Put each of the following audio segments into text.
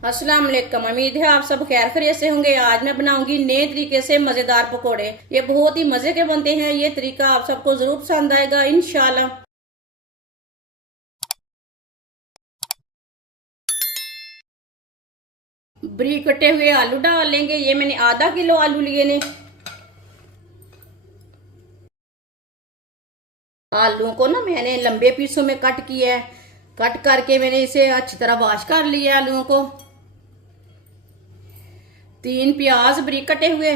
अस्सलाम वालेकुम। उम्मीद है आप सब खैर खैरियत से होंगे। आज मैं बनाऊंगी नए तरीके से मजेदार पकोड़े। ये बहुत ही मजे के बनते हैं। ये तरीका आप सबको जरूर पसंद आएगा इंशाल्लाह। बारीक कटे हुए आलू डाल लेंगे। ये मैंने आधा किलो आलू लिए ने। आलू को ना मैंने लंबे पीसों में कट किया है। कट करके मैंने इसे अच्छी तरह वॉश कर लिया आलूओं को। 3 प्याज बारीक कटे हुए।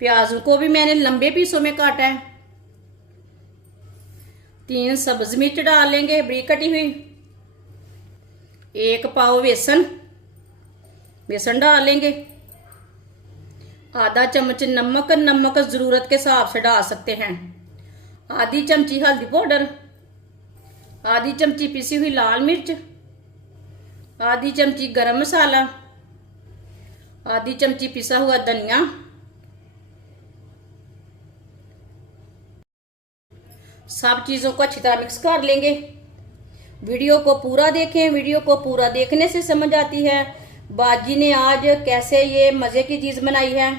प्याजों को भी मैंने लंबे पीसों में काटा है। 3 सब्ज मिर्च डाल लेंगे बारीक कटी हुई। 1 पाव बेसन डाल लेंगे। आधा चम्मच नमक, नमक जरूरत के हिसाब से डाल सकते हैं। आधी चमची हल्दी पाउडर। आधी चमची पिसी हुई लाल मिर्च। आधी चमची गरम मसाला। आधी चमची पिसा हुआ धनिया। सब चीजों को अच्छी तरह मिक्स कर लेंगे। वीडियो को पूरा देखें। वीडियो को पूरा देखने से समझ आती है बाजी ने आज कैसे ये मजे की चीज बनाई है।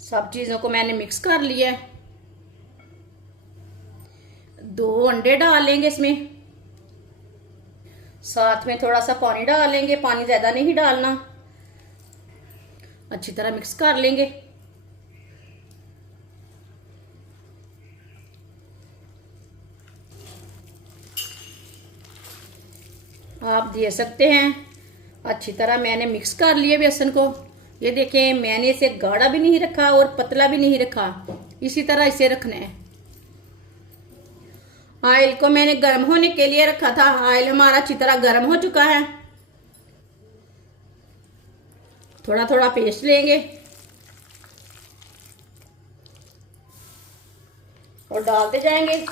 सब चीजों को मैंने मिक्स कर लिया है। 2 अंडे डाल लेंगे इसमें। साथ में थोड़ा सा पानी डाल लेंगे। पानी ज्यादा नहीं डालना। अच्छी तरह मिक्स कर लेंगे। आप दे सकते हैं। अच्छी तरह मैंने मिक्स कर लिया बेसन को। ये देखें, मैंने इसे गाढ़ा भी नहीं रखा और पतला भी नहीं रखा। इसी तरह इसे रखना है। ऑयल को मैंने गर्म होने के लिए रखा था। ऑयल हमारा अच्छी तरह गर्म हो चुका है। थोड़ा थोड़ा पेस्ट लेंगे और डालते जाएंगे।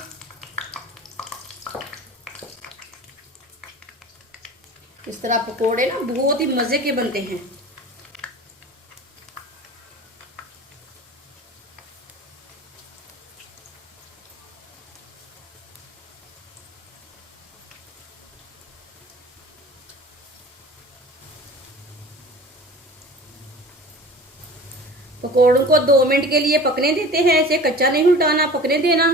इस तरह पकोड़े ना बहुत ही मजे के बनते हैं। पकोड़ों को 2 मिनट के लिए पकने देते हैं। इसे कच्चा नहीं उल्टाना, पकने देना।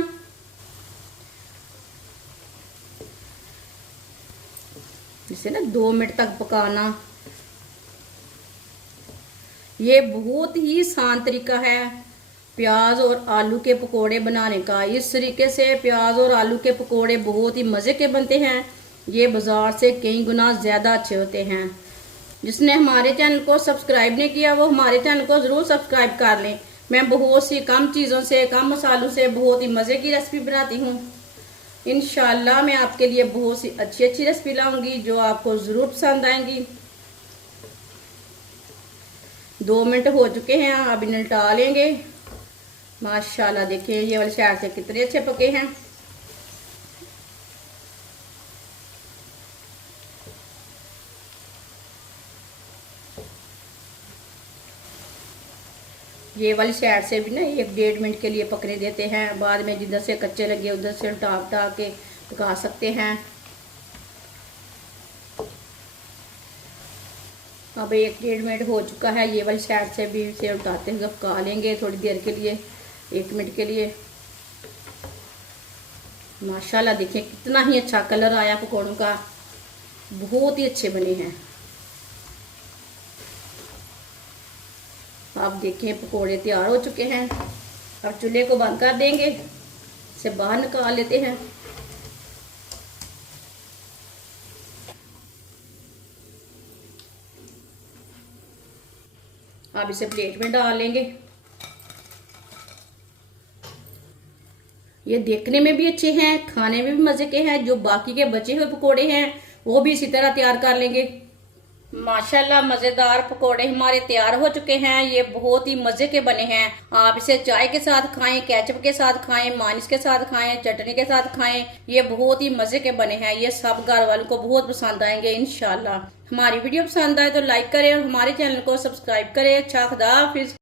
इसे ना 2 मिनट तक पकाना। ये बहुत ही आसान तरीका है प्याज और आलू के पकोड़े बनाने का। इस तरीके से प्याज और आलू के पकोड़े बहुत ही मजे के बनते हैं। ये बाजार से कई गुना ज्यादा अच्छे होते हैं। जिसने हमारे चैनल को सब्सक्राइब नहीं किया वो हमारे चैनल को जरूर सब्सक्राइब कर लें। मैं बहुत सी कम चीज़ों से, कम मसालों से बहुत ही मज़े की रेसिपी बनाती हूँ। इंशाल्लाह मैं आपके लिए बहुत सी अच्छी अच्छी रेसिपी लाऊंगी जो आपको ज़रूर पसंद आएंगी। 2 मिनट हो चुके हैं। अब इन्हें उल्टा लेंगे। माशाल्लाह देखिए ये वाली साइड से कितने अच्छे पके हैं। ये वाली साइड से भी ना 1-1.5 मिनट के लिए पकने देते हैं। बाद में जिधर से कच्चे लगे उधर से उल्टा के पका सकते हैं। अब 1-1.5 मिनट हो चुका है। ये वाली साइड से भी इसे उल्टाते हुए पका लेंगे थोड़ी देर के लिए, 1 मिनट के लिए। माशाल्लाह देखिए कितना ही अच्छा कलर आया पकौड़ों का। बहुत ही अच्छे बने हैं। आप देखिए पकोड़े तैयार हो चुके हैं। अब चूल्हे को बंद कर देंगे। इसे बाहर निकाल लेते हैं। अब इसे प्लेट में डाल लेंगे। ये देखने में भी अच्छे हैं, खाने में भी मजे के हैं। जो बाकी के बचे हुए पकोड़े हैं वो भी इसी तरह तैयार कर लेंगे। माशाल्लाह मजेदार पकोड़े हमारे तैयार हो चुके हैं। ये बहुत ही मजे के बने हैं। आप इसे चाय के साथ खाएं, केचप के साथ खाएं, मानिस के साथ खाएं, चटनी के साथ खाएं। ये बहुत ही मजे के बने हैं। ये सब घर वालों को बहुत पसंद आएंगे इंशाल्लाह। हमारी वीडियो पसंद आए तो लाइक करें और हमारे चैनल को सब्सक्राइब करें। अच्छा, खुदा हाफिज।